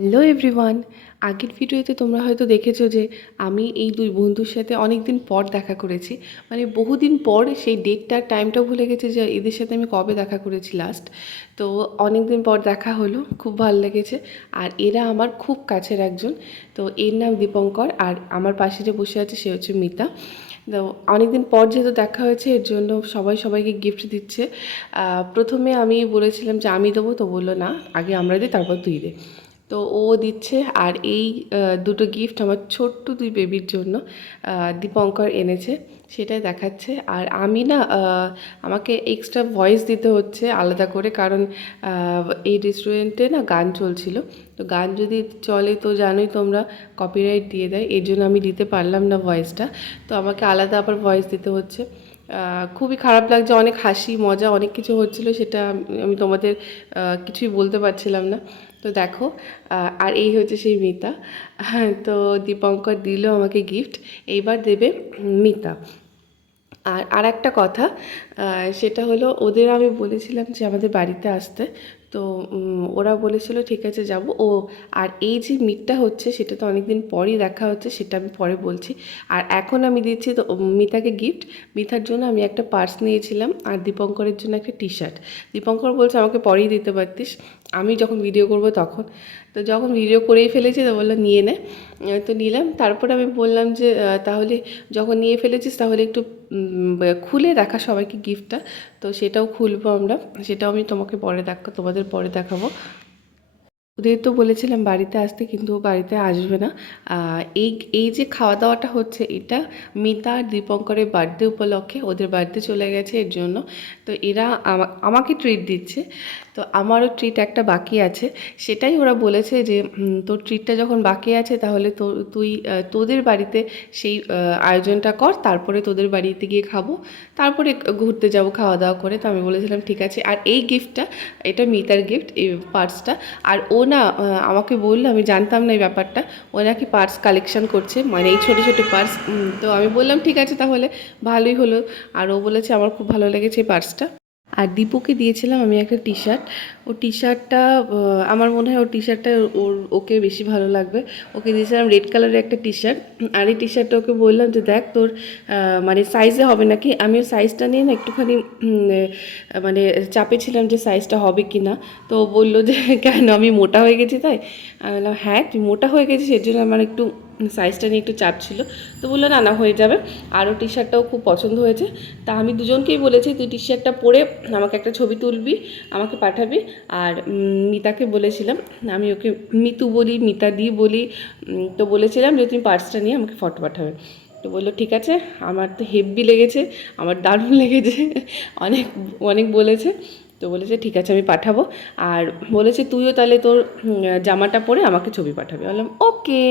Hello everyone. আগের ভিডিওতে তোমরা হয়তো দেখেছো যে আমি এই দুই বন্ধুর সাথে অনেক দিন পর দেখা করেছি। মানে বহুদিন পর, সেই ডেটটা টাইমটাও ভুলে গেছে যে এদের সাথে আমি কবে দেখা করেছি লাস্ট। তো অনেক দিন পর দেখা হলো, খুব ভালো লেগেছে। আর এরা আমার খুব কাছের একজন। তো এর নাম দীপঙ্কর, আর আমার পাশে যে বসে আছে সে হচ্ছে মিতা। তো অনেকদিন পর যেহেতু দেখা হয়েছে, এর জন্য সবাই সবাইকে গিফট দিচ্ছে। প্রথমে আমি বলেছিলাম যে আমি দেবো, তো বললো না, আগে আমরা দিই তারপর তুই দে। তো ও দিচ্ছে। আর এই দুটো গিফট আমার ছোট্ট দুই বেবির জন্য দীপঙ্কর এনেছে, সেটাই দেখাচ্ছে। আর আমি না, আমাকে এক্সট্রা ভয়েস দিতে হচ্ছে আলাদা করে, কারণ এই রেস্টুরেন্টে না গান চলছিল। তো গান যদি চলে তো জানোই তোমরা, কপিরাইট দিয়ে দেয়। এর জন্য আমি দিতে পারলাম না ভয়েসটা, তো আমাকে আলাদা আবার ভয়েস দিতে হচ্ছে। খুবই খারাপ লাগছে, অনেক হাসি মজা অনেক কিছু হচ্ছিলো, সেটা আমি তোমাদের কিছুই বলতে পারছিলাম না। তো দেখো, আর এই হচ্ছে সেই মিতা। হ্যাঁ, তো দীপঙ্কর দিল আমাকে গিফট, এইবার দেবে মিতা। আর একটা কথা, সেটা হলো ওদের আমি বলেছিলাম যে আমাদের বাড়িতে আসতে। তো ওরা বলেছিল ঠিক আছে যাব। আর এই যে মিটটা হচ্ছে সেটা তো অনেক দিন পরই দেখা হচ্ছে, সেটা আমি পরে বলছি। আর এখন আমি দিচ্ছি তো মিতাকে গিফট। মিতার জন্য আমি একটা পার্স নিয়েছিলাম, আর দীপঙ্করের জন্য একটা টি শার্ট। দীপঙ্কর বলছে আমাকে পরেই দিতে পারতিস, আমি যখন ভিডিও করব তখন। তো যখন ভিডিও করেই ফেলেছি তো বললো নিয়ে নে। তো নিলাম। তারপরে আমি বললাম যে তাহলে যখন নিয়ে ফেলেছিস তাহলে একটু খুলে দেখা সবাইকে গিফটটা। তো সেটাও খুলবো আমরা, সেটাও আমি তোমাদের পরে দেখাবো। ওদের তো বলেছিলাম বাড়িতে আসতে, কিন্তু বাড়িতে আসবে না। এই এই যে খাওয়া দাওয়াটা হচ্ছে, এটা মিতা আর দীপঙ্করের বার্থডে উপলক্ষে, ওদের বার্থডে চলে গেছে এর জন্য। তো এরা আমাকে ট্রিট দিচ্ছে। তো আমারও ট্রিট একটা বাকি আছে, সেটাই ওরা বলেছে যে তোর ট্রিটটা যখন বাকি আছে তাহলে তুই তোদের বাড়িতে সেই আয়োজনটা কর, তারপরে তোদের বাড়িতে গিয়ে খাবো, তারপরে ঘুরতে যাব খাওয়া দাওয়া করে। তো আমি বলেছিলাম ঠিক আছে। আর এই গিফটটা, এটা মিতার গিফট, এই পার্সটা। আর ও না, আমাকে বললো, আমি জানতাম না এই ব্যাপারটা, ও নাকি পার্স কালেকশন করছে, মানে এই ছোটো ছোটো পার্স। তো আমি বললাম ঠিক আছে তাহলে, ভালোই হলো। আর ও বলেছে আমার খুব ভালো লেগেছে এই পার্সটা। আর দীপুকে দিয়েছিলাম আমি একটা টি শার্ট। ও টি শার্টটা, আমার মনে হয় ওর টি শার্টটা ওকে বেশি ভালো লাগবে। ওকে দিয়েছিলাম রেড কালারের একটা টি শার্ট। আর এই টি শার্টটা ওকে বললাম যে দেখ তোর মানে সাইজে হবে নাকি। আমিও সাইজটা নিয়ে না একটুখানি মানে চাপে ছিলাম যে সাইজটা হবে কি না। তো ও বললো যে কেন, আমি মোটা হয়ে গেছি তাই? আমি বললাম হ্যাঁ, তুই মোটা হয়ে গেছিস, এর জন্য আমার একটু সাইজটা নিয়ে একটু চাপ ছিল। তো বললো না না, হয়ে যাবে। আরও টি শার্টটাও খুব পছন্দ হয়েছে। তা আমি দুজনকেই বলেছি তুই টি শার্টটা পরে আমাকে একটা ছবি তুলবি, আমাকে পাঠাবি। আর মিতাকে বলেছিলাম, আমি ওকে মিতু বলি, মিতা দি বলি, তো বলেছিলাম যে তুমি পার্সটা নিয়ে আমাকে ফটো পাঠাবে। তো বললো ঠিক আছে। আমার তো হেব্বি লেগেছে, আমার দারুণ লেগেছে, অনেক অনেক বলেছে। তো বলেছে ঠিক আছে আমি পাঠাবো। আর বলেছে তুইও তাহলে তোর জামাটা পরে আমাকে ছবি পাঠাবি। বললাম ওকে।